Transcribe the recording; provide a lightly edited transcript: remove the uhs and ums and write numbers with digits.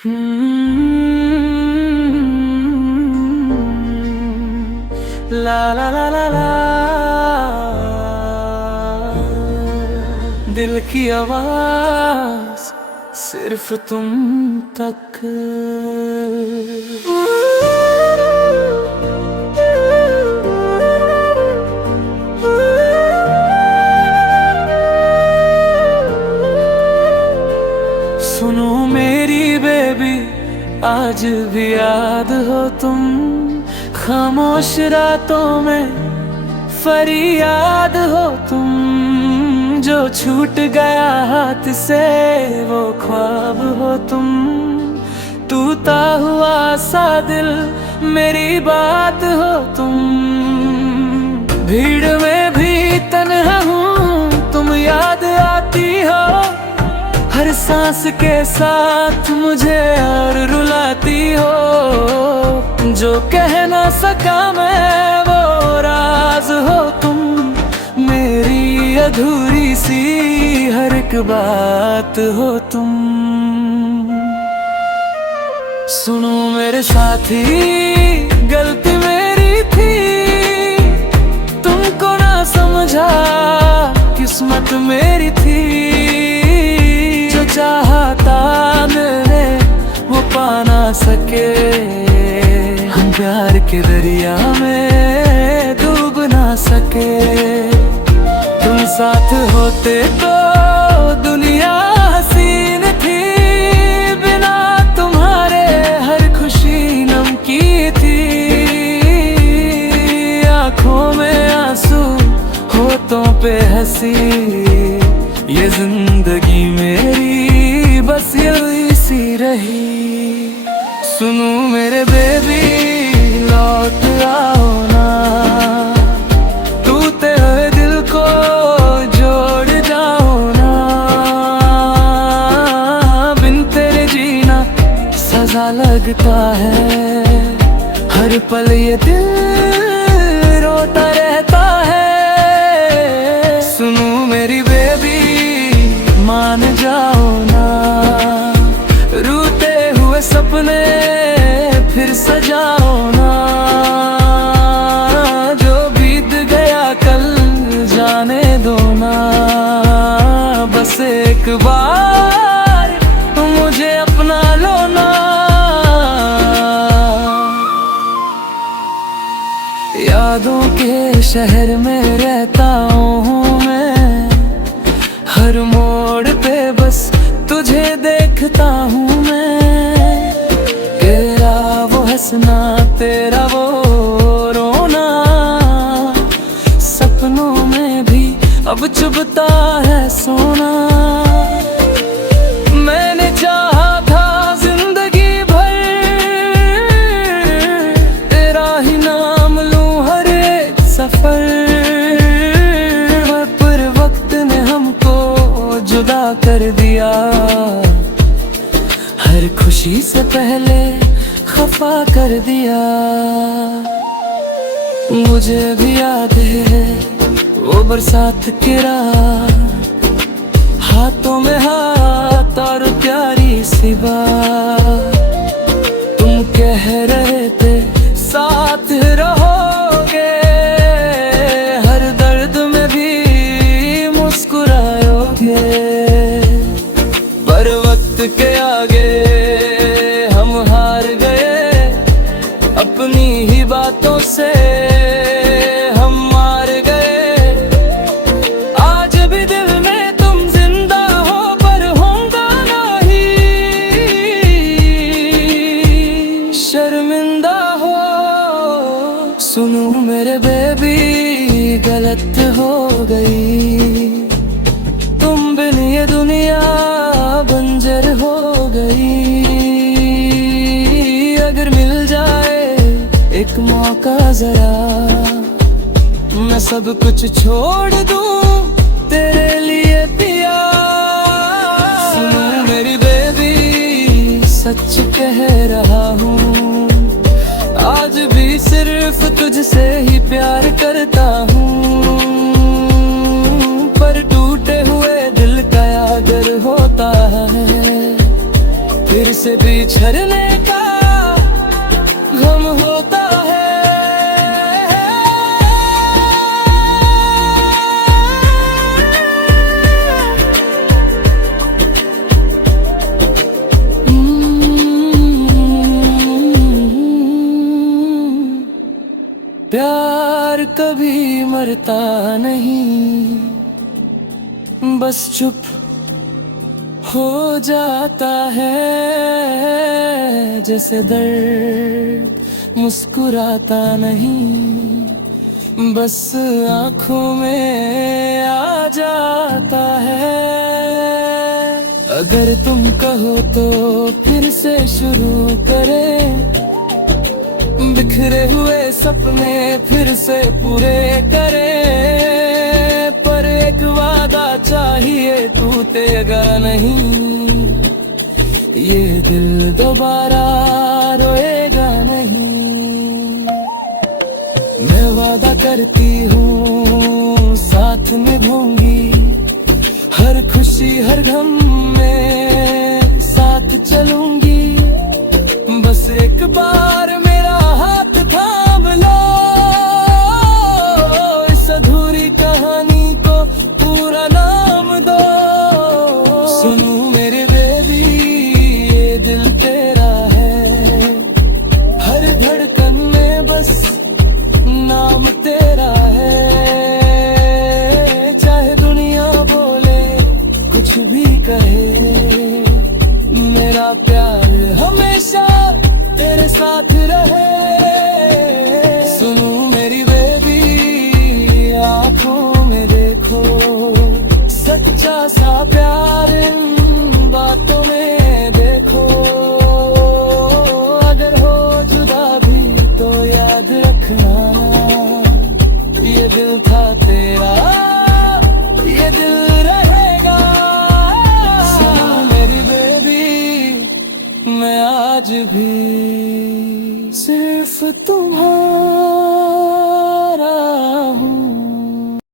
ला ला ला ला ला, दिल की आवाज सिर्फ तुम तक। सुनो मेरी बेबी, आज भी याद हो तुम, खामोश रातों में फरियाद हो तुम। जो छूट गया हाथ से वो ख्वाब हो तुम, टूटा हुआ सा दिल मेरी बात हो तुम। भीड़ में भी तन्हा हूँ, तुम याद आती हो, हर सांस के साथ मुझे और रुलाती हो। जो कह ना सका मैं वो राज हो तुम, मेरी अधूरी सी हर एक बात हो तुम। सुनो मेरे साथी, गलती मेरी थी, तुमको ना समझा, किस्मत मेरी थी। जो चाहता मैंने वो पा ना सके, हम प्यार के दरिया में डूब ना सके। तुम साथ होते तो दुनिया हसीन थी, बिना तुम्हारे हर खुशी नमकी थी। आँखों में आंसू, होठों पे हंसी, ये जिंदगी मेरी बस यही सी रही। सुनो मेरे बेबी, लौट आओ ना, टूटे हुए दिल को जोड़ जाओ ना। बिन तेरे जीना सजा लगता है, हर पल ये दिल रोता रहता है। सुनो मेरी बेबी, मान जाओ ना, रूठे हुए सपने फिर सजाओ ना। जो बीत गया कल जाने दो ना, बस एक बार मुझे अपना लो ना। यादों के शहर में रहता हूँ मैं, हर मोड़ पे बस तुझे देखता हूँ मैं। तेरा वो हंसना, तेरा वो रोना, सपनों में भी अब चुभता है सोना। मैंने चाहा था जिंदगी भर तेरा ही नाम लूं हर एक सफर, पर वक्त ने हमको जुदा कर दिया। हर खुशी से पहले खफा कर दिया। मुझे भी याद है वो बरसात की रात, हाथों में हाथ और प्यारी सी बात। तुम कह रहे थे साथ रहोगे, हर दर्द में भी मुस्कुराओगे। पर वक्त के आगे हम हार गए, अपनी ही बातों से हम मार गए। आज भी दिल में तुम जिंदा हो, पर होगा नहीं शर्मिंदा हो। सुनो मेरे बेबी, गलत हो गई, तुम बिन ये दुनिया बंजर हो गई। अगर मिल जाए एक मौका जरा, मैं सब कुछ छोड़ दूं तेरे लिए पिया। सुनो मेरी बेबी, सच कह रहा हूँ, आज भी सिर्फ तुझसे ही प्यार करता हूँ। पर टूटे हुए दिल का अगर होता है, फिर फिर से बिछड़ने का गम होता है। प्यार कभी मरता नहीं, बस चुप हो जाता है। जैसे दर्द मुस्कुराता नहीं, बस आंखों में आ जाता है। अगर तुम कहो तो फिर से शुरू करें, बिखरे हुए सपने फिर से पूरे करें। पर एक वादा चाहिए, टूटेगा नहीं, ये दिल दोबारा रोएगा नहीं। मैं वादा करती हूँ साथ निभाऊंगी, हर खुशी हर गम में साथ चलूंगी। बस एक बार मेरा हाथ थाम लो, इस अधूरी कहानी को पूरा नाम दो। सुनो मेरी बेबी, ये दिल तेरा है, हर धड़कन में बस नाम तेरा है। चाहे दुनिया बोले कुछ भी कहे, मेरा प्यार हमेशा तेरे साथ रहे। सुनो मेरी बेबी, आंखों में देखो सच्चा सा प्यार, इन बातों में देखो। अगर हो जुदा भी तो याद रखना, ये दिल था तेरा, ये दिल रहेगा। सुनो मेरी बेबी, मैं आज भी सिर्फ तुम्हारा